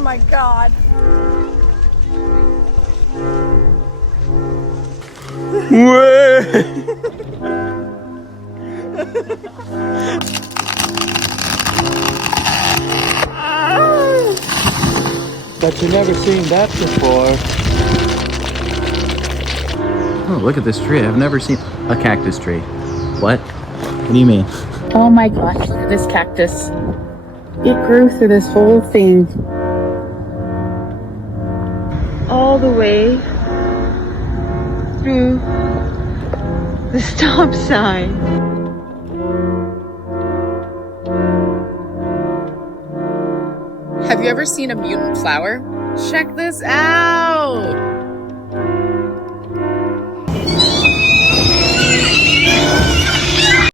my God. But you've never seen that before. Oh, look at this tree. I've never seen a cactus tree. What? What do you mean? Oh my gosh, look at this cactus. It grew through this whole thing. All the way through the stop sign. Have you ever seen a mutant flower? Check this out!